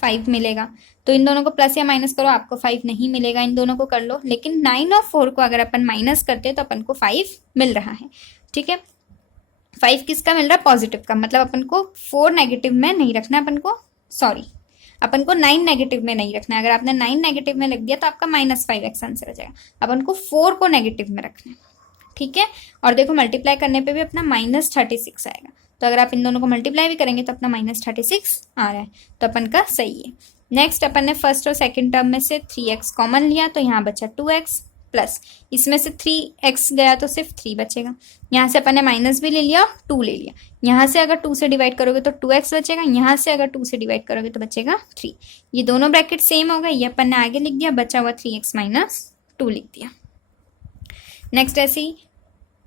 5 मिलेगा। तो इन दोनों को प्लस या माइनस करो, आपको 5 नहीं मिलेगा। इन दोनों को कर लो, लेकिन 9 और 4 को अगर अपन माइनस करते हैं तो अपन को 5 मिल रहा है। ठीक है, 5 किसका मिल रहा है? पॉजिटिव का। मतलब अपन को 4 नेगेटिव में नहीं रखना है, अपन को सॉरी अपन को 9 नेगेटिव में नहीं रखना है। अगर आपने 9 नेगेटिव में रख दिया तो आपका -5x आंसर आ जाएगा। अपन को 4 को नेगेटिव में रखना है। ठीक है, और देखो मल्टीप्लाई करने पे भी अपना -36 आएगा। तो अगर आप इन दोनों को मल्टीप्लाई भी करेंगे तो अपना -36 आ रहा है, तो अपन का सही है। नेक्स्ट अपन ने फर्स्ट और सेकंड टर्म में से 3x कॉमन लिया, तो यहाँ बचा 2x प्लस इसमें से 3x गया तो सिर्फ 3 बचेगा। यहाँ से अपन ने माइनस भी ले लिया और 2 ले लिया। यहाँ से अगर 2 से डिवाइड करोगे तो 2x बचेगा, यहाँ से अगर 2 से डिवाइड करोगे तो बचेगा 3। ये दोनों ब्रैकेट सेम हो गए, ये अपन ने आगे लिख दिया, बचा हुआ 3x - 2 लिख दिया। नेक्स्ट ऐसे ही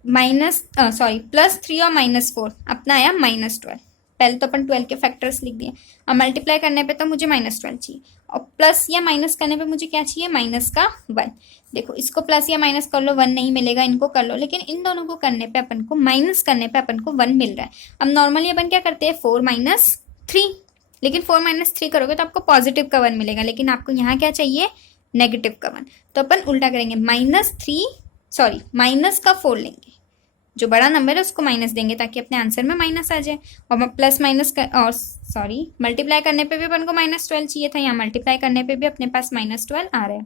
+3 और -4 अपना आया -12। पहले तो अपन 12 के फैक्टर्स लिख दिए। अब मल्टीप्लाई करने पे तो मुझे -12 चाहिए, और प्लस या माइनस करने पे मुझे क्या चाहिए? -1। देखो इसको प्लस या माइनस कर लो, 1 नहीं मिलेगा, इनको कर लो, लेकिन इन दोनों को करने पे अपन को माइनस करने पे अपन को 1 मिल रहा है। अब नॉर्मली अपन क्या करते हैं? 4 - 3, लेकिन 4 - 3 करोगे तो आपको पॉजिटिव का 1 मिलेगा, लेकिन आपको यहाँ क्या चाहिए? नेगेटिव का 1। तो अपन उल्टा करेंगे, माइनस का 4 लेंगे, जो बड़ा नंबर है उसको माइनस देंगे ताकि अपने आंसर में माइनस आ जाए। और प्लस माइनस मल्टीप्लाई करने पे भी अपन को -12 चाहिए था, यहाँ मल्टीप्लाई करने पे भी अपने पास -12 आ रहा है।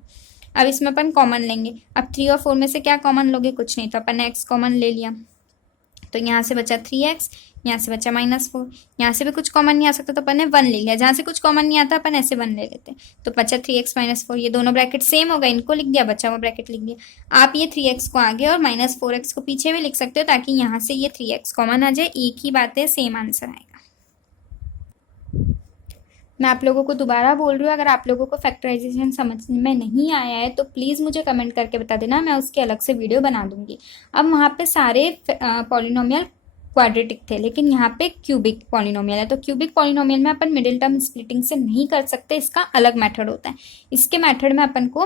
अब इसमें अपन कॉमन लेंगे। अब 3 और 4 में से क्या कॉमन लोगे? कुछ नहीं, तो अपन ने x कॉमन ले लिया, तो यहाँ से बचा 3x, यहाँ से बचा -4। यहाँ से भी कुछ कॉमन नहीं आ सकता तो अपन ने 1 ले लिया, जहाँ से कुछ कॉमन नहीं आता अपन ऐसे 1 ले लेते हैं, तो बचा 3x - 4। ये दोनों ब्रैकेट सेम हो गए, इनको लिख दिया, बचा हुआ ब्रैकेट लिख दिया। आप ये 3x को आगे और -4x को पीछे भी लिख सकते हो, ताकि यहाँ से ये 3x कॉमन आ जाए, एक ही बात है, सेम आंसर आएगा। मैं आप लोगों को दोबारा बोल रही हूँ, अगर आप लोगों को फैक्टराइजेशन समझ में नहीं आया है तो प्लीज़ मुझे कमेंट करके बता देना, मैं उसकी अलग से वीडियो बना दूंगी। अब वहाँ पे सारे पॉलिनोमियल क्वाड्रेटिक थे, लेकिन यहाँ पे क्यूबिक पॉलिनोमियल है, तो क्यूबिक पॉलिनोमियल में अपन मिडिल टर्म स्प्लिटिंग से नहीं कर सकते, इसका अलग मेथड होता है। इसके मेथड में अपन को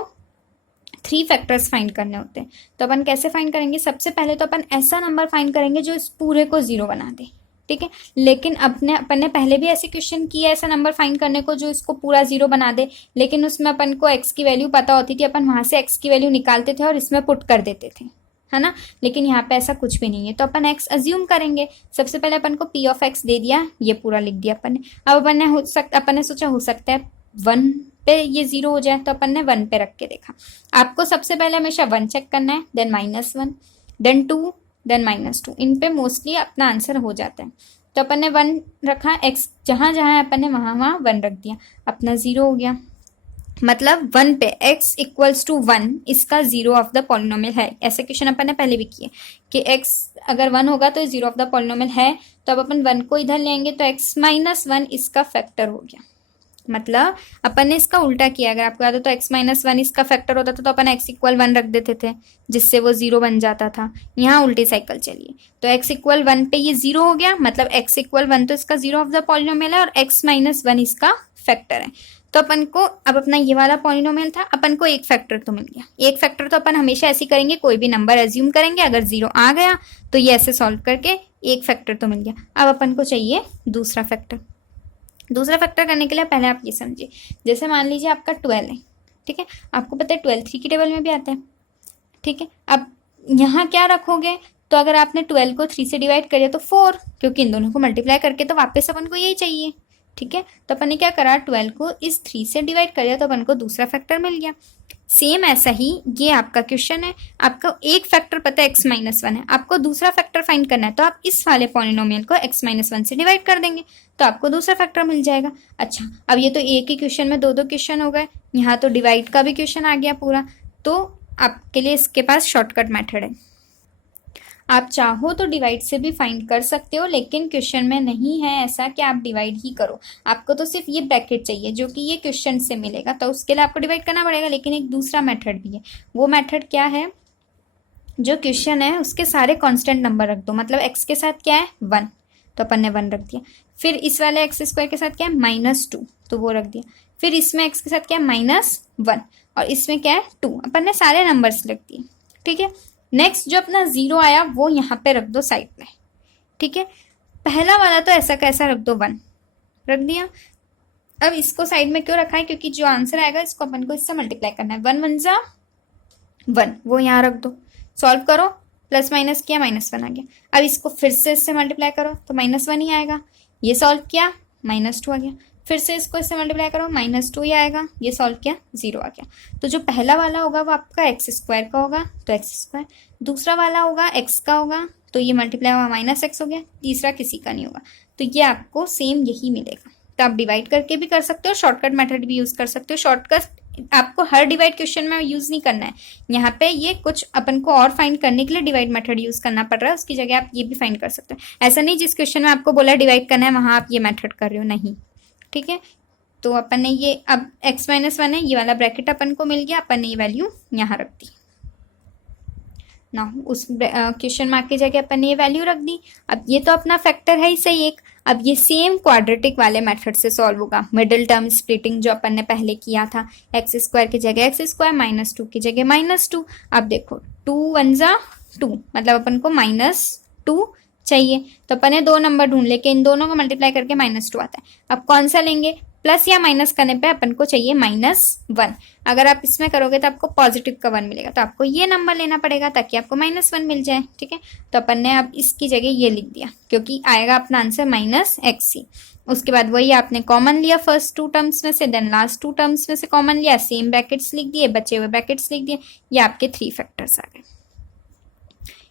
3 फैक्टर्स फाइंड करने होते हैं। तो अपन कैसे फाइंड करेंगे? सबसे पहले तो अपन ऐसा नंबर फाइंड करेंगे जो इस पूरे को 0 बना दे। ठीक है, लेकिन अपन ने पहले भी ऐसे क्वेश्चन किया ऐसा नंबर फाइंड करने को जो इसको पूरा 0 बना दे, लेकिन उसमें अपन को x की वैल्यू पता होती थी, अपन वहां से x की वैल्यू निकालते थे और इसमें पुट कर देते थे, है ना। लेकिन यहाँ पे ऐसा कुछ भी नहीं है, तो अपन x अज्यूम करेंगे। सबसे पहले अपन को p ऑफ x दे दिया, ये पूरा लिख दिया अपन ने। अब अपन ने सोचा हो सकता है 1 पे ये 0 हो जाए, तो अपन ने 1 पे रख के देखा। आपको सबसे पहले हमेशा 1 चेक करना है, देन -1, देन 2, देन -2। इन पे मोस्टली अपना आंसर हो जाता है। तो अपन ने 1 रखा, x जहाँ जहाँ अपन ने वहाँ 1 रख दिया, अपना 0 हो गया। मतलब 1 पे x = 1 इसका 0 ऑफ द पॉलिनोमियल है। ऐसे क्वेश्चन अपन ने पहले भी किए कि x अगर 1 होगा तो 0 ऑफ द पॉलिनोमियल है, तो अब अपन 1 को इधर लेंगे तो x - 1 इसका फैक्टर हो गया। मतलब अपन ने इसका उल्टा किया। अगर आपको याद हो तो x - 1 इसका फैक्टर होता था, तो अपन x = 1 रख देते थे, जिससे वो 0 बन जाता था। यहाँ उल्टी साइकिल चलिए, तो x = 1 पे ये 0 हो गया, मतलब x = 1 तो इसका 0 ऑफ द पॉलिनोमियल है और x - 1 इसका फैक्टर है। तो अपन को अब अपना ये वाला पॉलिनोमियल था, अपन को एक फैक्टर तो मिल गया। एक फैक्टर तो अपन हमेशा ऐसे करेंगे, कोई भी नंबर एज्यूम करेंगे, अगर 0 आ गया तो ये ऐसे सॉल्व करके एक फैक्टर तो मिल गया। अब अपन को चाहिए दूसरा फैक्टर। दूसरा फैक्टर करने के लिए पहले आप ये समझिए, जैसे मान लीजिए आपका 12 है, ठीक है, आपको पता है 12 3 की टेबल में भी आता है, ठीक है। अब यहाँ क्या रखोगे? तो अगर आपने 12 को 3 से डिवाइड कर दिया तो 4, क्योंकि इन दोनों को मल्टीप्लाई करके तो वापस अपन को यही चाहिए, ठीक है। तो अपन ने क्या करा, 12 को इस 3 से डिवाइड कर दिया, तो अपन को दूसरा फैक्टर मिल गया। सेम ऐसा ही ये आपका क्वेश्चन है, आपको एक फैक्टर पता है x - 1 है, आपको दूसरा फैक्टर फाइंड करना है, तो आप इस वाले पॉलिनोमियल को x - 1 से डिवाइड कर देंगे, तो आपको दूसरा फैक्टर मिल जाएगा। अच्छा, अब ये तो एक ही क्वेश्चन में 2 क्वेश्चन हो गए, यहाँ तो डिवाइड का भी क्वेश्चन आ गया पूरा। तो आपके लिए इसके पास शॉर्टकट मेथड है, आप चाहो तो डिवाइड से भी फाइंड कर सकते हो, लेकिन क्वेश्चन में नहीं है ऐसा कि आप डिवाइड ही करो। आपको तो सिर्फ ये ब्रैकेट चाहिए जो कि ये क्वेश्चन से मिलेगा, तो उसके लिए आपको डिवाइड करना पड़ेगा। लेकिन एक दूसरा मेथड भी है, वो मेथड क्या है, जो क्वेश्चन है उसके सारे कांस्टेंट नंबर रख दो। मतलब x के साथ क्या है 1, तो अपन ने 1 रख दिया। फिर इस वाले x² के साथ क्या है -2, तो वो रख दिया। फिर इसमें x के साथ क्या है -1, और इसमें क्या है 2, अपन ने सारे नंबर्स रख दिए, ठीक है। नेक्स्ट जो अपना 0 आया वो यहाँ पे रख दो साइड में, ठीक है। पहला वाला तो ऐसा कैसा रख दो 1 रख दिया। अब इसको साइड में क्यों रखा है, क्योंकि जो आंसर आएगा इसको अपन को इससे मल्टीप्लाई करना है। 1 1 जा 1, वो यहाँ रख दो, सॉल्व करो, प्लस माइनस किया -1 आ गया। अब इसको फिर से इससे मल्टीप्लाई करो तो -1 ही आएगा। ये सॉल्व किया -2 आ गया, फिर से इसको इससे मल्टीप्लाई करो -2 ही आएगा। ये सॉल्व किया 0 आ गया। तो जो पहला वाला होगा वो आपका x² का होगा, तो x²। दूसरा वाला होगा x का होगा, तो ये मल्टीप्लाई हुआ -x हो गया। तीसरा किसी का नहीं होगा, तो ये आपको सेम यही मिलेगा। तो आप डिवाइड करके भी कर सकते हो, शॉर्टकट मेथड भी यूज़ कर सकते हो। शॉर्टकट आपको हर डिवाइड क्वेश्चन में यूज़ नहीं करना है। यहाँ पे ये कुछ अपन को और फाइंड करने के लिए डिवाइड मेथड यूज़ करना पड़ रहा है, उसकी जगह आप ये भी फाइंड कर सकते हो। ऐसा नहीं जिस क्वेश्चन में आपको बोला डिवाइड करना है वहाँ आप ये मेथड कर रहे हो, नहीं, ठीक है। तो अपन ने ये अब x - 1 है, ये वाला ब्रैकेट अपन को मिल गया, अपन ने ये वैल्यू यहाँ रख दी ना, उस क्वेश्चन मार्क की जगह अपन ने ये वैल्यू रख दी। अब ये तो अपना फैक्टर है ही सही एक। अब ये सेम क्वाड्रेटिक वाले मेथड से सॉल्व होगा, मिडिल टर्म स्प्लिटिंग जो अपन ने पहले किया था, x² की जगह x², -2 की जगह -2। अब देखो 2 1 जा 2, मतलब अपन को -2 चाहिए, तो अपन ने 2 नंबर ढूंढ लेके इन दोनों को मल्टीप्लाई करके -2 आता है। अब कौन सा लेंगे, प्लस या माइनस करने पे अपन को चाहिए -1। अगर आप इसमें करोगे तो आपको पॉजिटिव का 1 मिलेगा, तो आपको ये नंबर लेना पड़ेगा ताकि आपको -1 मिल जाए, ठीक है। तो अपन ने अब इसकी जगह ये लिख दिया, क्योंकि आएगा अपना आंसर -x ही। उसके बाद वही आपने कॉमन लिया फर्स्ट 2 टर्म्स में से, देन लास्ट 2 टर्म्स में से कॉमन लिया, सेम ब्रैकेट्स लिख दिए, बचे हुए ब्रैकेट्स लिख दिए, ये आपके 3 फैक्टर्स आ गए।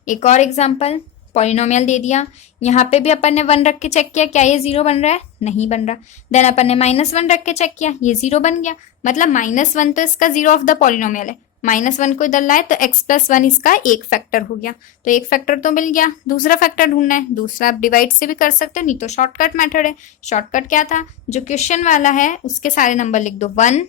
एक और एग्जाम्पल, पॉलिनोमियल दे दिया, यहाँ पे भी अपन ने 1 रख के चेक किया, क्या ये 0 बन रहा है, नहीं बन रहा। देन अपन ने -1 रख के चेक किया, ये 0 बन गया, मतलब -1 तो इसका 0 ऑफ द पॉलिनोमियल है। -1 को इधर लाए तो x + 1 इसका एक फैक्टर हो गया, तो एक फैक्टर तो मिल गया। दूसरा फैक्टर ढूंढना है, दूसरा आप डिवाइड से भी कर सकते हो, नहीं तो शॉर्टकट मेथड है। शॉर्टकट क्या था, जो क्वेश्चन वाला है उसके सारे नंबर लिख दो, 1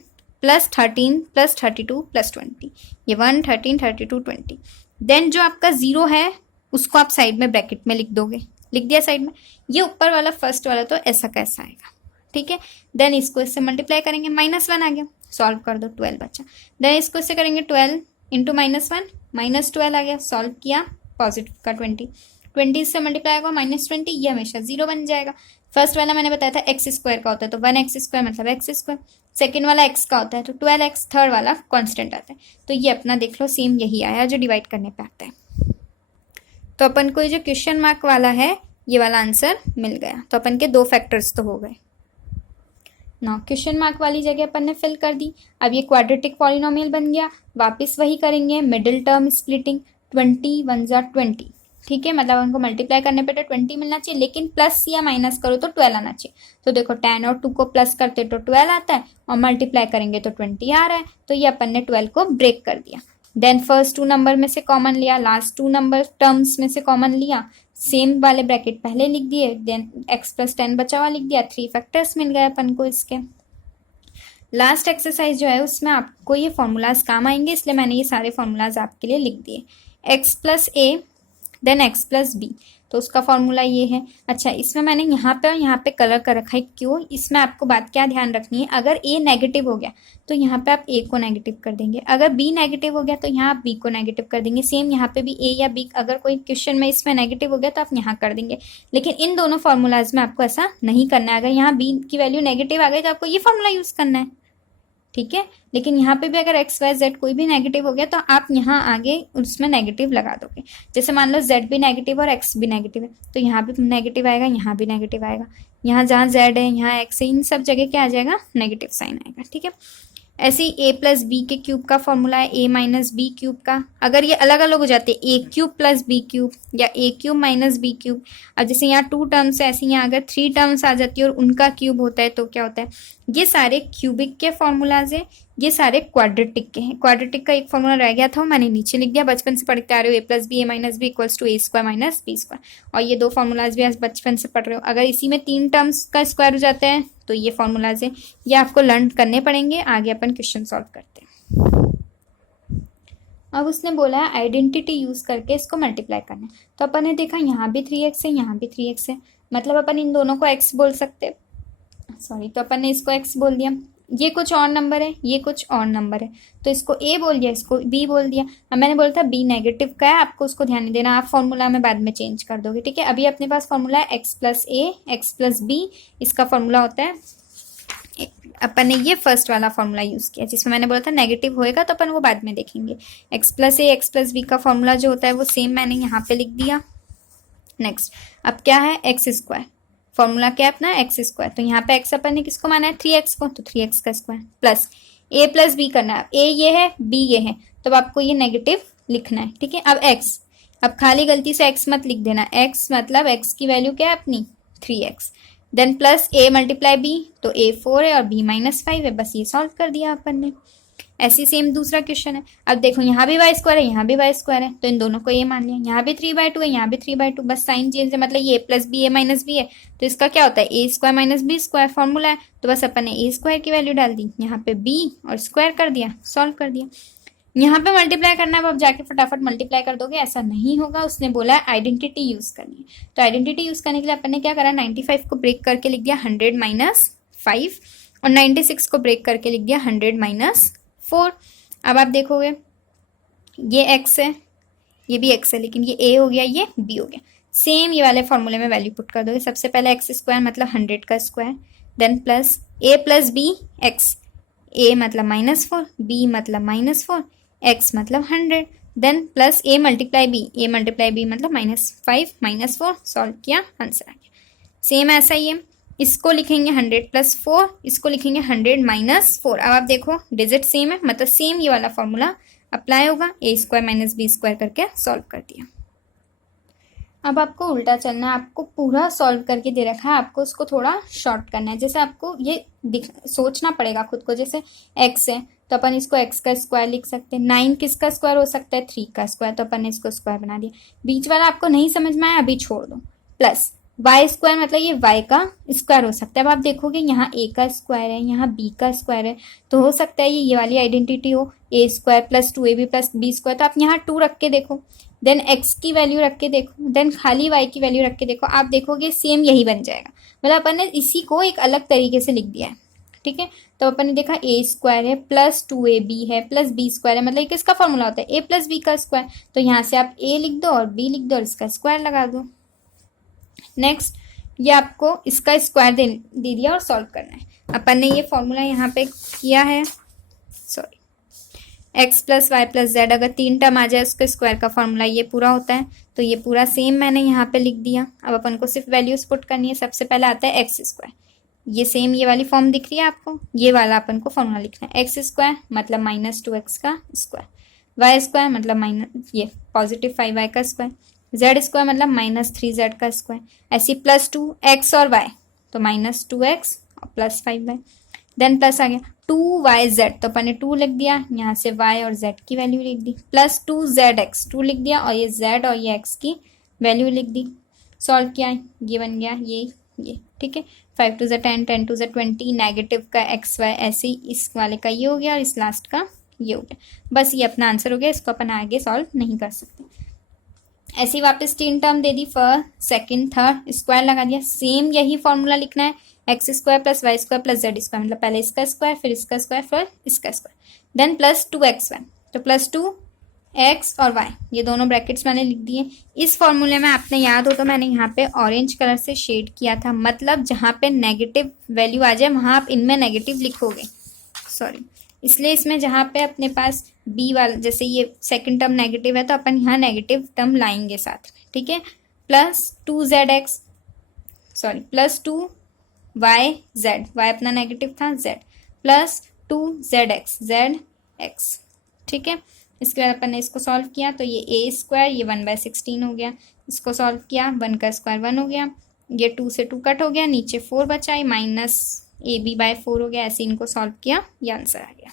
+ 13 + 32 + 20, ये 1 13 32 20। देन जो आपका 0 है उसको आप साइड में ब्रैकेट में लिख दोगे, लिख दिया साइड में। ये ऊपर वाला फर्स्ट वाला तो ऐसा कैसा आएगा, ठीक है। देन इसको इससे मल्टीप्लाई करेंगे, -1 आ गया, सॉल्व कर दो, 12 बचा। देन इसको इससे करेंगे 12 × -1, -12 आ गया, सॉल्व किया, पॉजिटिव का 20 इससे मल्टीप्लाई होगा -20, ये हमेशा 0 बन जाएगा। फर्स्ट वाला मैंने बताया था x² का होता है, तो 1x² मतलब x²। सेकेंड वाला x का होता है तो 12x, थर्ड वाला कॉन्स्टेंट आता है। तो ये अपना देख लो सेम यही आया जो डिवाइड करने पे आता है। तो अपन को जो क्वेश्चन मार्क वाला है ये वाला आंसर मिल गया, तो अपन के 2 फैक्टर्स तो हो गए ना। क्वेश्चन मार्क वाली जगह अपन ने फिल कर दी। अब ये क्वाड्रेटिक पॉलिनोमियल बन गया, वापस वही करेंगे, मिडिल टर्म स्प्लिटिंग, 20 1 जा 20, ठीक है। मतलब उनको मल्टीप्लाई करने पे तो 20 मिलना चाहिए, लेकिन प्लस या माइनस करो तो 12 आना चाहिए। तो देखो 10 और 2 को प्लस करते तो 12 आता है, और मल्टीप्लाई करेंगे तो 20 आ रहा है, तो ये अपन ने 12 को ब्रेक कर दिया। देन फर्स्ट 2 नंबर में से कॉमन लिया, लास्ट 2 नंबर टर्म्स में से कॉमन लिया, सेम वाले ब्रैकेट पहले लिख दिए, देन x + 10 बचा हुआ लिख दिया, 3 फैक्टर्स मिल गए अपन को इसके। लास्ट एक्सरसाइज जो है उसमें आपको ये फॉर्मूलाज काम आएंगे, इसलिए मैंने ये सारे फॉर्मूलाज आपके लिए लिख दिए। x + a then x + b, तो उसका फॉर्मूला ये है। अच्छा, इसमें मैंने यहाँ पे और यहाँ पे कलर कर रखा है, क्यों? इसमें आपको बात क्या ध्यान रखनी है, अगर a नेगेटिव हो गया तो यहाँ पे आप a को नेगेटिव कर देंगे, अगर b नेगेटिव हो गया तो यहाँ आप b को नेगेटिव कर देंगे। सेम यहाँ पे भी a या b अगर कोई क्वेश्चन में इसमें नेगेटिव हो गया तो आप यहाँ कर देंगे, लेकिन इन दोनों फॉर्मूलाज में आपको ऐसा नहीं करना है। अगर यहाँ b की वैल्यू नेगेटिव आ गई तो आपको ये फॉर्मूला यूज़ करना है, ठीक है। लेकिन यहाँ पे भी अगर x y z कोई भी नेगेटिव हो गया तो आप यहाँ आगे उसमें नेगेटिव लगा दोगे। जैसे मान लो z भी नेगेटिव और x भी नेगेटिव है, तो यहाँ भी नेगेटिव आएगा, यहाँ भी नेगेटिव आएगा, यहाँ जहाँ z है यहाँ x है, इन सब जगह क्या आ जाएगा, नेगेटिव साइन आएगा, ठीक है। ऐसे ही a + b के क्यूब का फॉर्मूला है a - b क्यूब का। अगर ये अलग अलग हो जाते हैं a³ + b³ या a³ - b³, अब जैसे यहाँ 2 टर्म्स है, ऐसे यहाँ अगर 3 टर्म्स आ जाती है और उनका क्यूब होता है तो क्या होता है, ये सारे क्यूबिक के फॉर्मूलाज है, ये सारे क्वाड्रेटिक के हैं। क्वाड्रेटिक का एक फॉर्मूला रह गया था, मैंने नीचे लिख दिया, बचपन से पढ़ते आ रहे हो, a + b a - b = a² - b²। और ये 2 फॉर्मूलाज भी आज बचपन से पढ़ रहे हो। अगर इसी में 3 टर्म्स का स्क्वायर हो जाता है तो ये फॉर्मूलाज है, ये आपको लर्न करने पड़ेंगे। आगे अपन क्वेश्चन सॉल्व करते हैं। अब उसने बोला है आइडेंटिटी यूज करके इसको मल्टीप्लाई करना है, तो अपन ने देखा यहाँ भी 3x है, यहाँ भी 3x है, मतलब अपन इन दोनों को x बोल सकते हैं, सॉरी, तो अपन ने इसको x बोल दिया। ये कुछ और नंबर है, ये कुछ और नंबर है, तो इसको a बोल दिया, इसको b बोल दिया। अब मैंने बोला था b नेगेटिव का है, आपको उसको ध्यान नहीं देना, आप फॉर्मूला में बाद में चेंज कर दोगे, ठीक है। अभी अपने पास फॉर्मूला है x + a x + b, इसका फॉर्मूला होता है, एक अपन ने ये फर्स्ट वाला फॉर्मूला यूज़ किया जिसमें मैंने बोला था नेगेटिव होएगा तो अपन वो बाद में देखेंगे। एक्स प्लस ए एक्स प्लस बी का फॉर्मूला जो होता है वो सेम मैंने यहाँ पे लिख दिया। नेक्स्ट अब क्या है, एक्स स्क्वायर, फॉर्मूला क्या है अपना एक्स स्क्वायर, तो यहाँ पे एक्स अपन ने किसको माना है 3x को, तो 3x का स्क्वायर प्लस ए प्लस बी करना है, ए ये है बी ये है, तो आपको ये नेगेटिव लिखना है। ठीक है, अब x, अब खाली गलती से x मत लिख देना, x मतलब x की वैल्यू क्या है अपनी 3x, then plus a multiply b, तो a 4 है और b -5 है, बस ये सॉल्व कर दिया अपन ने। ऐसी सेम दूसरा क्वेश्चन है, अब देखो यहाँ भी वाई स्क्वायर है यहाँ भी वाई स्क्वायर है, तो इन दोनों को ये मान लिया, यहाँ भी 3/2 है यहाँ भी 3/2, बस साइन चेंज है, मतलब ये a plus b a minus b है, तो इसका क्या होता है a square minus b square formula है, तो बस अपन ने a स्क्वायर की वैल्यू डाल दी, यहाँ पे b और स्क्वायर कर दिया, सॉल्व कर दिया। यहाँ पे मल्टीप्लाई करना है, अब जाके फटाफट मल्टीप्लाई कर दोगे, ऐसा नहीं होगा, उसने बोला है आइडेंटिटी यूज करनी है, तो आइडेंटिटी यूज करने के लिए अपन ने क्या करा, 95 को ब्रेक करके लिख दिया 100 - 5 और 96 को ब्रेक करके लिख दिया 100 - 4। अब आप देखोगे ये x है ये भी x है, लेकिन ये a हो गया ये b हो गया, सेम ये वाले फॉर्मूले में वैल्यू पुट कर दोगे। सबसे पहले एक्स स्क्वायर मतलब 100 का square, then plus a plus b x, a मतलब -4 b मतलब -4 x मतलब 100, then plus a multiply b मतलब -5 -4, सॉल्व किया आंसर आ गया। सेम ऐसा ही है, इसको लिखेंगे 100 + 4, इसको लिखेंगे 100 - 4। अब आप देखो डिजिट सेम है, मतलब सेम ये वाला फॉर्मूला अप्लाई होगा, a स्क्वायर - b स्क्वायर करके सॉल्व कर दिया। अब आपको उल्टा चलना है, आपको पूरा सॉल्व करके दे रखा है, आपको उसको थोड़ा शॉर्ट करना है। जैसे आपको ये सोचना पड़ेगा खुद को, जैसे x है तो अपन इसको x का स्क्वायर लिख सकते हैं, 9 किसका स्क्वायर हो सकता है 3 का स्क्वायर, तो अपन ने इसको स्क्वायर बना दिया। बीच वाला आपको नहीं समझ में आया अभी छोड़ दो, प्लस वाई स्क्वायर मतलब ये y का स्क्वायर हो सकता है। अब आप देखोगे यहाँ a का स्क्वायर है यहाँ b का स्क्वायर है, तो हो सकता है ये वाली आइडेंटिटी हो a square + 2ab + b square, तो आप यहाँ 2 रख के देखो, देन x की वैल्यू रख के देखो, देन खाली y की वैल्यू रख के देखो, आप देखोगे सेम यही बन जाएगा, मतलब अपन ने इसी को एक अलग तरीके से लिख दिया है। ठीक है, तो अपन ने देखा a स्क्वायर है + 2ab है + b स्क्वायर है, मतलब ये किसका फॉर्मूला होता है a + b का स्क्वायर, तो यहाँ से आप a लिख दो और b लिख दो और इसका स्क्वायर लगा दो। नेक्स्ट ये आपको इसका स्क्वायर दे दिया और सॉल्व करना है। अपन ने ये फॉर्मूला यहाँ पे किया है, सॉरी x + y + z, अगर 3 टर्म आ जाए उसके स्क्वायर का फॉर्मूला ये पूरा होता है, तो ये पूरा सेम मैंने यहाँ पे लिख दिया। अब अपन को सिर्फ वैल्यूज पुट करनी है। सबसे पहले आता है x स्क्वायर, ये सेम ये वाली फॉर्म दिख रही है आपको, ये वाला अपन को फॉर्मूला लिखना है। x स्क्वायर मतलब -2x का स्क्वायर, y स्क्वायर मतलब ये +5y का स्क्वायर, z स्क्वायर मतलब -3z का स्क्वायर, ऐसी +2x और y, तो -2x और +5y, देन प्लस आ गया 2yz, तो अपन ने 2 लिख दिया, यहाँ से y और z की वैल्यू लिख दी, +2zx 2 लिख दिया और ये z और ये x की वैल्यू लिख दी, सॉल्व किया, ये बन गया ये। ठीक है, 5 × 10 10 × 20, नेगेटिव का xy, ऐसे ही इस वाले का ये हो गया और इस लास्ट का ये हो गया, बस ये अपना आंसर हो गया, इसको अपन आगे सॉल्व नहीं कर सकते। ऐसे ही वापस 3 टर्म दे दी, फर्स्ट सेकंड थर्ड, स्क्वायर लगा दिया, सेम यही फॉर्मूला लिखना है, x square + y square + z square, मतलब पहले इसका स्क्वायर फिर इसका स्क्वायर फिर इसका स्क्वायर, देन +2xy, तो +2x और y, ये दोनों ब्रैकेट्स मैंने लिख दिए। इस फॉर्मूले में आपने याद हो तो मैंने यहाँ पे ऑरेंज कलर से शेड किया था, मतलब जहाँ पे नेगेटिव वैल्यू आ जाए वहाँ आप इनमें नेगेटिव लिखोगे, सॉरी, इसलिए इसमें जहाँ पे अपने पास b वाला, जैसे ये सेकंड टर्म नेगेटिव है तो अपन यहाँ नेगेटिव टर्म लाएंगे साथ में। ठीक है, +2zx, सॉरी +2yz, y अपना नेगेटिव था, z +2zx zx। ठीक है, इसके बाद अपन ने इसको सॉल्व किया, तो ये a स्क्वायर ये 1/16 हो गया, इसको सॉल्व किया 1 का स्क्वायर 1 हो गया, ये 2 से 2 कट हो गया, नीचे 4 बचा, -ab/4 हो गया, ऐसे इनको सॉल्व किया, ये आंसर आ गया।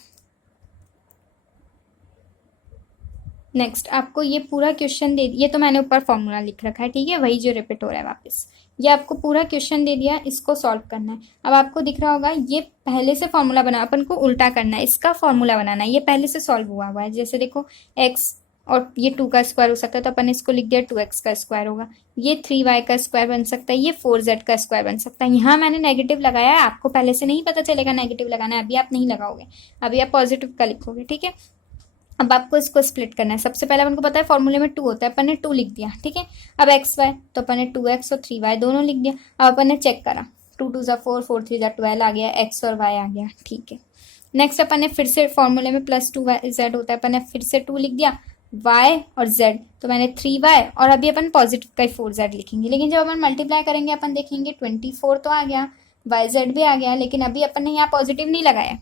नेक्स्ट आपको ये पूरा क्वेश्चन दे दिया, ये तो मैंने ऊपर फॉर्मूला लिख रखा है, ठीक है, वही जो रिपीट हो रहा है वापस, ये आपको पूरा क्वेश्चन दे दिया, इसको सॉल्व करना है। अब आपको दिख रहा होगा ये पहले से फॉर्मूला बना, अपन को उल्टा करना है, इसका फॉर्मूला बनाना है, ये पहले से सॉल्व हुआ है। जैसे देखो x और ये 2 का स्क्वायर हो सकता है, तो अपन ने इसको लिख दिया 2x का स्क्वायर होगा, ये 3y का स्क्वायर बन सकता है, ये 4z का स्क्वायर बन सकता है। यहाँ मैंने नेगेटिव लगाया है, आपको पहले से नहीं पता चलेगा नेगेटिव लगाना है, अभी आप नहीं लगाओगे, अभी आप पॉजिटिव का लिखोगे। ठीक है, अब आपको इसको स्प्लिट करना है। सबसे पहले अपन को पता है फॉर्मूले में 2 होता है, अपन ने 2 लिख दिया। ठीक है, अब एक्स वाई, तो अपन ने 2x और 3y दोनों लिख दिया। अब अपन ने चेक करा 2 2 4, 4 3 12 आ गया, x और y आ गया, ठीक है। नेक्स्ट अपन ने फिर से फॉर्मूले में प्लस 2z होता है, अपन ने फिर से 2 लिख दिया, y और z, तो मैंने 3y और अभी अपन पॉजिटिव का ही 4z लिखेंगे, लेकिन जब अपन मल्टीप्लाई करेंगे अपन देखेंगे 24 तो आ गया, yz भी आ गया, लेकिन अभी अपन ने यहाँ पॉजिटिव नहीं लगाया,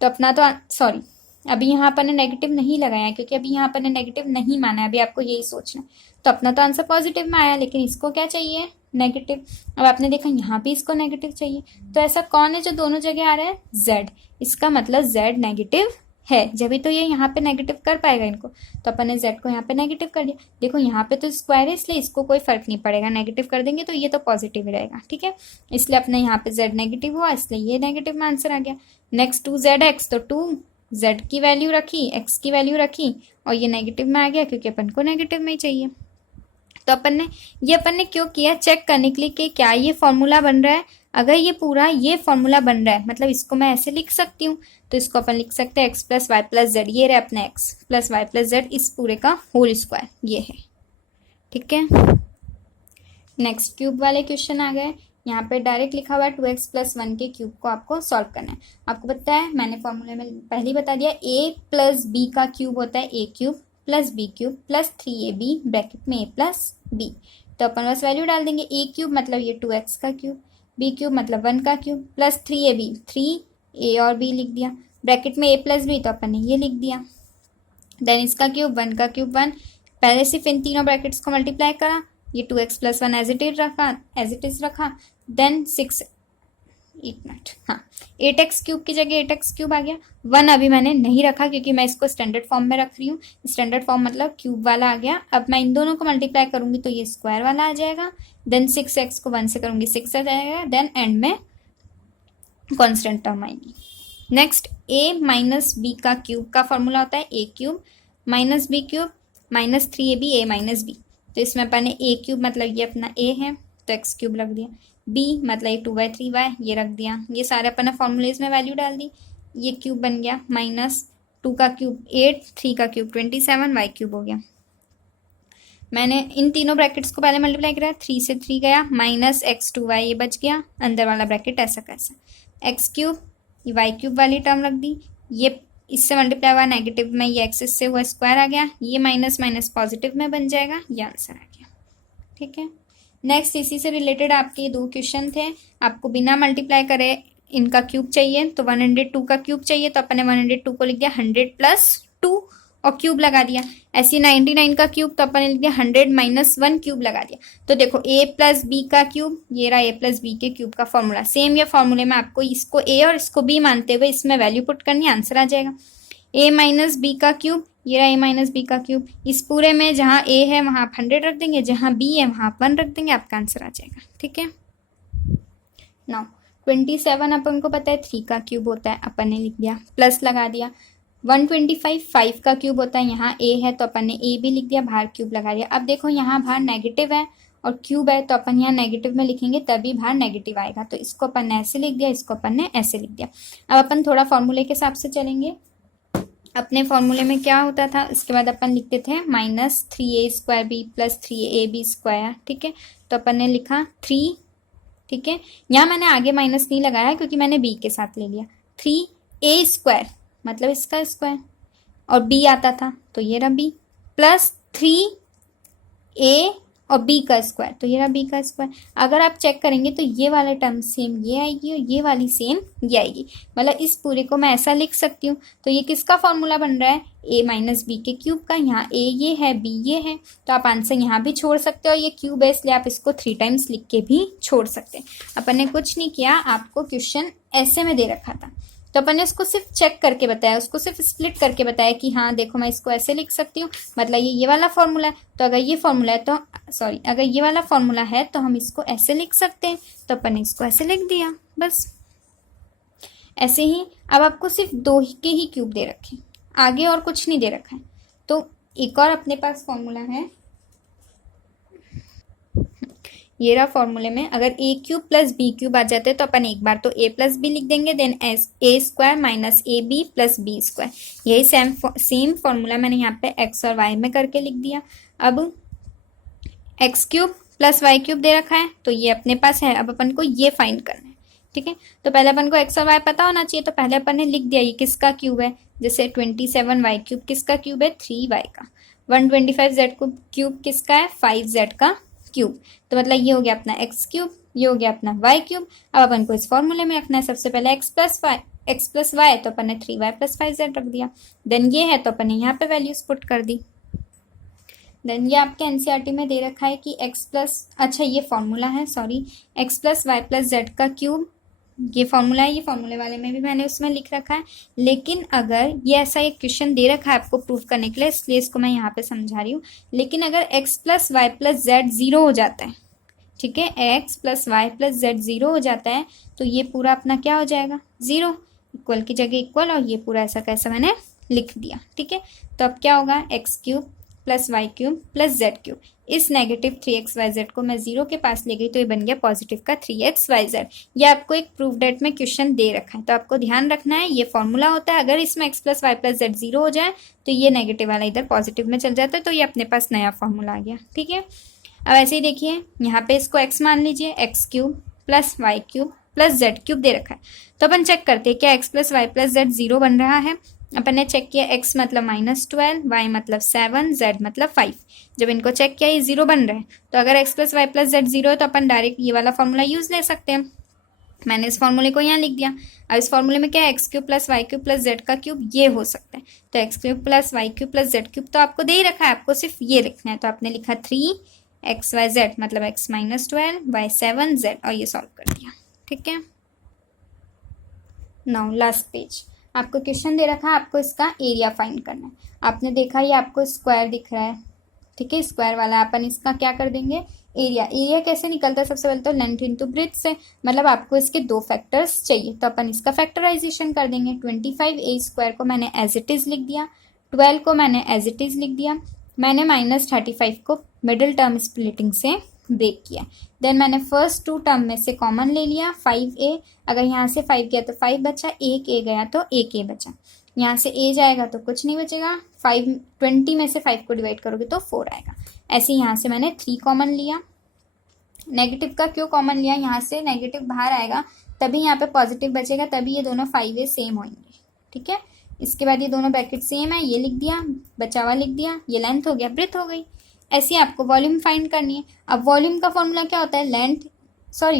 तो अपना तो सॉरी अभी यहाँ अपन ने नेगेटिव नहीं लगाया, क्योंकि अभी यहाँ अपन ने नेगेटिव नहीं माना है, अभी आपको यही सोचना है, तो अपना तो आंसर पॉजिटिव में आया, लेकिन इसको क्या चाहिए, नेगेटिव। अब आपने देखा यहाँ भी इसको नेगेटिव चाहिए, तो ऐसा कौन है जो दोनों जगह आ रहा है, z, इसका मतलब z नेगेटिव है, जब भी तो ये यहाँ पे नेगेटिव कर पाएगा इनको, तो अपन ने z को यहाँ पे नेगेटिव कर दिया। देखो यहाँ पे तो स्क्वायर है, इसलिए इसको कोई फर्क नहीं पड़ेगा, नेगेटिव कर देंगे तो ये तो पॉजिटिव ही रहेगा, ठीक है, इसलिए अपने यहाँ पे z नेगेटिव हुआ, इसलिए ये नेगेटिव में आंसर आ गया। नेक्स्ट 2zx, तो 2z की वैल्यू रखी, x की वैल्यू रखी, और ये नेगेटिव में आ गया, क्योंकि अपन को नेगेटिव में ही चाहिए। तो अपन ने क्यों किया, चेक करने के लिए कि क्या ये फॉर्मूला बन रहा है। अगर ये पूरा ये फॉर्मूला बन रहा है, मतलब इसको मैं ऐसे लिख सकती हूँ, तो इसको अपन लिख सकते हैं x plus Y plus z, ये रहे अपने x plus Y plus z, इस पूरे का होल स्क्वायर ये है, ठीक है। नेक्स्ट क्यूब वाले क्वेश्चन आ गए, यहाँ पे डायरेक्ट लिखा हुआ है 2x प्लस 1 के क्यूब को आपको सॉल्व करना है। आपको पता है, मैंने फॉर्मूले में पहले ही बता दिया, a प्लस बी का क्यूब होता है a cube plus B cube plus 3ab bracket में a प्लस b, तो अपन बस वैल्यू डाल देंगे, a क्यूब मतलब ये 2x का क्यूब, b क्यूब मतलब 1 का क्यूब, प्लस 3ab, 3a और b लिख दिया, ब्रैकेट में a प्लस b, तो अपन ने ये लिख दिया, देन इसका क्यूब 1 का क्यूब 1, पहले सिर्फ इन तीनों ब्रैकेट्स को मल्टीप्लाई करा, ये 2x plus 1 as it is रखा, देन 6, एक मिनट, हाँ 8x क्यूब की जगह 8x क्यूब आ गया, 1 अभी मैंने नहीं रखा क्योंकि मैं इसको स्टैंडर्ड फॉर्म में रख रही हूँ, स्टैंडर्ड फॉर्म मतलब क्यूब वाला आ गया। अब मैं इन दोनों को मल्टीप्लाई करूंगी तो ये स्क्वायर वाला आ जाएगा, देन 6x को 1 से करूंगी 6 आ जाएगा, देन एंड में कॉन्स्टेंट टर्म आएगी। नेक्स्ट a माइनस बी का क्यूब का फॉर्मूला होता है a cube minus b cube minus 3ab a minus b, तो इसमें अपन ने a क्यूब मतलब ये अपना a है, तो x क्यूब रख दिया, b मतलब ये 2y 3y ये रख दिया, ये सारे अपन ने फॉर्मूलेज में वैल्यू डाल दी, ये क्यूब बन गया, माइनस 2 का क्यूब 8, 3 का क्यूब 27, y क्यूब हो गया। मैंने इन तीनों ब्रैकेट्स को पहले मल्टीप्लाई किया, 3 से 3 गया, माइनस x 2y ये बच गया, अंदर वाला ब्रैकेट ऐसा कैसा, x क्यूब ये y क्यूब वाली टर्म रख दी, ये इससे मल्टीप्लाई हुआ नेगेटिव में, ये x इससे हुआ स्क्वायर आ गया, ये माइनस माइनस पॉजिटिव में बन जाएगा, ये आंसर आ गया, ठीक है। नेक्स्ट इसी से रिलेटेड आपके 2 क्वेश्चन थे, आपको बिना मल्टीप्लाई करे इनका क्यूब चाहिए, तो 102 का क्यूब चाहिए, तो अपन ने 102 को लिख दिया 100 प्लस 2 और क्यूब लगा दिया। ऐसे 99 का क्यूब, तो अपन ने लिख दिया 100 माइनस 1 क्यूब लगा दिया। तो देखो a प्लस बी का क्यूब, ये रहा a प्लस बी के क्यूब का फॉर्मूला, सेम ये फॉर्मूले में आपको इसको a और इसको b मानते हुए इसमें वैल्यू पुट करनी, आंसर आ जाएगा। a माइनस बी का क्यूब, ये रहा a माइनस बी का क्यूब, इस पूरे में जहाँ a है वहाँ आप 100 रख देंगे, जहाँ b है वहाँ आप 1 रख देंगे, आपका आंसर आ जाएगा, ठीक है। नाउ 27 अपन को पता है 3 का क्यूब होता है, अपन ने लिख दिया, प्लस लगा दिया। 125 5 का क्यूब होता है, यहाँ a है तो अपन ने a भी लिख दिया, बाहर क्यूब लगा दिया। अब देखो यहाँ बाहर नेगेटिव है और क्यूब है, तो अपन यहाँ नेगेटिव में लिखेंगे तभी बाहर नेगेटिव आएगा, तो इसको अपन ने ऐसे लिख दिया, इसको अपन ने ऐसे लिख दिया। अब अपन थोड़ा फॉर्मूले के हिसाब से चलेंगे, अपने फॉर्मूले में क्या होता था, इसके बाद अपन लिखते थे minus 3a square b plus 3ab square, ठीक है, तो अपन ने लिखा 3, ठीक है, यहाँ मैंने आगे माइनस नहीं लगाया क्योंकि मैंने b के साथ ले लिया, 3a स्क्वायर मतलब इसका स्क्वायर, और b आता था तो ये रहा b, प्लस 3a और b का स्क्वायर, तो ये रहा b का स्क्वायर। अगर आप चेक करेंगे तो ये वाला टर्म सेम ये आएगी और ये वाली सेम ये आएगी, मतलब इस पूरे को मैं ऐसा लिख सकती हूँ। तो ये किसका फॉर्मूला बन रहा है, a माइनस बी के क्यूब का, यहाँ a ये है b ये है, तो आप आंसर यहाँ भी छोड़ सकते हो, ये क्यूब है इसलिए आप इसको 3 टाइम्स लिख के भी छोड़ सकते हैं। अपन ने कुछ नहीं किया, आपको क्वेश्चन ऐसे में दे रखा था, तो अपन ने उसको सिर्फ चेक करके बताया, उसको सिर्फ स्प्लिट करके बताया कि हाँ देखो मैं इसको ऐसे लिख सकती हूँ, मतलब ये वाला फॉर्मूला है, तो अगर ये फॉर्मूला है तो सॉरी अगर ये वाला फॉर्मूला है तो हम इसको ऐसे लिख सकते हैं, तो अपन ने इसको ऐसे लिख दिया, बस ऐसे ही। अब आपको सिर्फ 2 के ही क्यूब दे रखे, आगे और कुछ नहीं दे रखा है, तो एक और अपने पास फॉर्मूला है, ये रहा फॉर्मूले में, अगर a cube plus B cube आ जाते हैं तो अपन एक बार तो a प्लस बी लिख देंगे, then a square minus a b plus b square, यही सेम फॉर्मूला मैंने यहाँ पे x और y में करके लिख दिया। अब x cube plus y cube दे रखा है तो ये अपने पास है, अब अपन को ये फाइंड करना है, ठीक है। तो पहले अपन को एक्स और वाई पता होना चाहिए, तो पहले अपन ने लिख दिया ये किसका क्यूब है, जैसे 27y क्यूब किसका क्यूब है, 3y का। 125z क्यूब किसका है, 5z का क्यूब। तो मतलब ये हो गया अपना एक्स क्यूब, ये हो गया अपना वाई क्यूब। अब अपन को इस फॉर्मूले में रखना है सबसे पहले एक्स प्लस वाई, तो अपन ने 3y प्लस 5z रख दिया। देन ये है तो अपन ने यहाँ पे वैल्यूज पुट कर दी। देन ये आपके एनसीईआरटी में दे रखा है कि एक्स प्लस, अच्छा ये फॉर्मूला है, sorry, x plus Y plus z का क्यूब, ये फॉर्मूला है, ये फॉर्मूले वाले में भी मैंने उसमें लिख रखा है। लेकिन अगर ये ऐसा एक क्वेश्चन दे रखा है आपको प्रूफ करने के लिए, इसलिए इसको मैं यहाँ पे समझा रही हूँ। लेकिन अगर x plus Y plus Z 0 हो जाता है, ठीक है, x plus Y plus Z 0 हो जाता है, तो ये पूरा अपना क्या हो जाएगा, 0, इक्वल की जगह इक्वल, और ये पूरा ऐसा कैसा मैंने लिख दिया। ठीक है, तो अब क्या होगा, x cube plus Y cube plus Z cube. इस नेगेटिव 3xyz को मैं 0 के पास ले गई, तो ये बन गया पॉजिटिव का 3xyz। ये आपको एक प्रूफ डेट में क्वेश्चन दे रखा है, तो आपको ध्यान रखना है ये फॉर्मूला होता है। अगर इसमें x plus Y plus Z 0 हो जाए तो ये नेगेटिव वाला इधर पॉजिटिव में चल जाता है, तो ये अपने पास नया फॉर्मूला आ गया। ठीक है, अब ऐसे ही देखिए यहाँ पे इसको x मान लीजिए, X cube plus Y cube plus Z cube दे रखा है। तो अपन चेक करते हैं क्या X plus Y plus Z 0 बन रहा है। अपन ने चेक किया, x मतलब -12, y मतलब 7, z मतलब 5। जब इनको चेक किया ये 0 बन रहा है, तो अगर x plus Y plus Z 0 है तो अपन डायरेक्ट ये वाला फॉर्मूला यूज ले सकते हैं। मैंने इस फॉर्मूले को यहाँ लिख दिया। अब इस फॉर्मूले में क्या है, x cube plus Y cube plus z का क्यूब, ये हो सकता है। तो x cube plus Y cube plus Z cube तो आपको दे ही रखा है, आपको सिर्फ ये लिखना है। तो आपने लिखा 3xyz मतलब x -12, y 7, z, और ये सॉल्व कर दिया। ठीक है, नाउ लास्ट पेज, आपको क्वेश्चन दे रखा है, आपको इसका एरिया फाइंड करना है। आपने देखा ये आपको स्क्वायर दिख रहा है, ठीक है, स्क्वायर वाला, अपन इसका क्या कर देंगे, एरिया। एरिया कैसे निकलता है, सबसे पहले तो लेंथ इंटू ब्रेथ से, मतलब आपको इसके 2 फैक्टर्स चाहिए, तो अपन इसका फैक्टराइजेशन कर देंगे। 25a² को मैंने एज इट इज लिख दिया, 12 को मैंने एज इट इज लिख दिया, मैंने -35 को मिडिल टर्म स्प्लिटिंग से ब्रेक किया। देन मैंने फर्स्ट 2 टर्म में से कॉमन ले लिया, 5a, अगर यहाँ से 5 गया तो 5 बचा, 1a गया तो 1a बचा, यहाँ से a जाएगा तो कुछ नहीं बचेगा, 20 में से 5 को डिवाइड करोगे तो 4 आएगा। ऐसे यहाँ से मैंने 3 कॉमन लिया। नेगेटिव का क्यों कॉमन लिया, यहाँ से नेगेटिव बाहर आएगा तभी यहाँ पे पॉजिटिव बचेगा, तभी ये दोनों 5a सेम होंगे। ठीक है, इसके बाद ये दोनों ब्रैकेट सेम है, ये लिख दिया, बचा हुआ लिख दिया, ये लेंथ हो गया, ब्रेथ हो गई। ऐसे ही आपको वॉल्यूम फाइंड करनी है। अब वॉल्यूम का फॉर्मूला क्या होता है,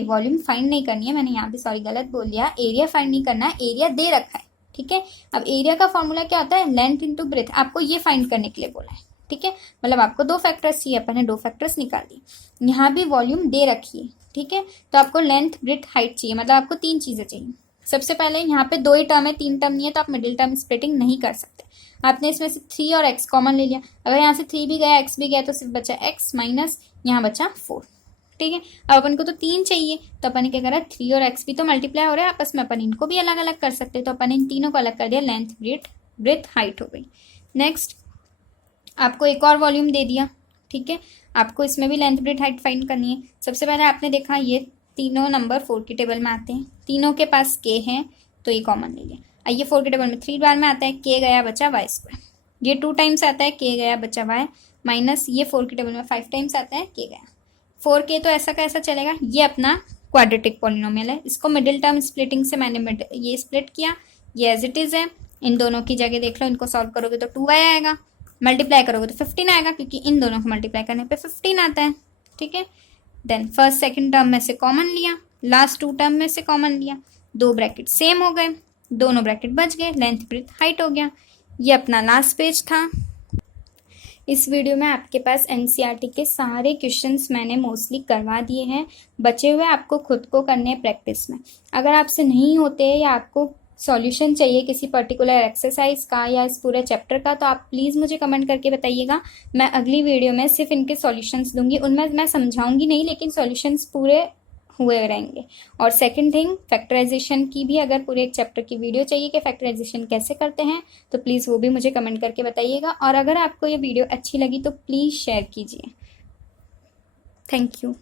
वॉल्यूम फाइंड नहीं करनी है, मैंने यहाँ पे गलत बोल दिया, एरिया फाइंड नहीं करना है, एरिया दे रखा है। ठीक है, अब एरिया का फॉर्मूला क्या होता है, लेंथ इंटू ब्रेथ, आपको ये फाइंड करने के लिए बोला है। ठीक है, मतलब आपको 2 फैक्टर्स चाहिए, अपन ने 2 फैक्टर्स निकाल दिए। यहाँ भी वॉल्यूम दे रखी है, ठीक है, तो आपको लेंथ ब्रेथ हाइट चाहिए, मतलब आपको 3 चीजें चाहिए। सबसे पहले यहाँ पे 2 ही टर्म है, 3 टर्म नहीं है, तो आप मिडिल टर्म स्प्लिटिंग नहीं कर सकते। आपने इसमें से 3 और x कॉमन ले लिया, अगर यहाँ से 3 भी गया x भी गया तो सिर्फ बचा x माइनस यहाँ बचा 4। ठीक है, अब अपन को तो 3 चाहिए, तो अपन ने क्या करा, 3 और x भी तो मल्टीप्लाई हो रहा है आपस में, अपन इनको भी अलग अलग कर सकते हैं, तो अपन इन तीनों को अलग कर दिया, लेंथ ब्रेथ हाइट हो गई। नेक्स्ट आपको एक और वॉल्यूम दे दिया। ठीक है, आपको इसमें भी लेंथ ब्रेथ हाइट फाइंड करनी है। सबसे पहले आपने देखा ये तीनों नंबर 4 की टेबल में आते हैं, तीनों के पास k है, तो ये कॉमन ले लिया। ये 4 की टेबल में 3 बार में आता है, k गया बचा y², ये 2 टाइम्स आता है, k गया बचा y, माइनस ये 4 की टेबल में 5 टाइम्स आता है, k गया 4k, तो ऐसा कैसा चलेगा, ये अपना क्वाड्रेटिक पॉलिनोमियल है। इसको मिडिल टर्म स्प्लिटिंग से मैंने ये स्प्लिट किया, ये एज इट इज है, इन दोनों की जगह देख लो, इनको सॉल्व करोगे तो 2y आएगा, मल्टीप्लाई करोगे तो 15 आएगा, क्योंकि इन दोनों को मल्टीप्लाई करने पे 15 आता है। ठीक है, देन फर्स्ट सेकंड टर्म में से कॉमन लिया, लास्ट 2 टर्म में से कॉमन लिया, 2 ब्रैकेट सेम हो गए, दोनों ब्रैकेट बच गए, लेंथ ब्रेथ हाइट हो गया। ये अपना लास्ट पेज था। इस वीडियो में आपके पास एनसीईआरटी के सारे क्वेश्चंस मैंने मोस्टली करवा दिए हैं, बचे हुए आपको खुद को करने हैं प्रैक्टिस में। अगर आपसे नहीं होते या आपको सॉल्यूशन चाहिए किसी पर्टिकुलर एक्सरसाइज का या इस पूरे चैप्टर का, तो आप प्लीज़ मुझे कमेंट करके बताइएगा। मैं अगली वीडियो में सिर्फ इनके सॉल्यूशंस दूंगी, उनमें मैं समझाऊंगी नहीं, लेकिन सॉल्यूशंस पूरे हुए रहेंगे। और सेकंड थिंग, फैक्टराइजेशन की भी अगर पूरे एक चैप्टर की वीडियो चाहिए कि फैक्टराइजेशन कैसे करते हैं, तो प्लीज़ वो भी मुझे कमेंट करके बताइएगा। और अगर आपको ये वीडियो अच्छी लगी तो प्लीज़ शेयर कीजिए। Thank you.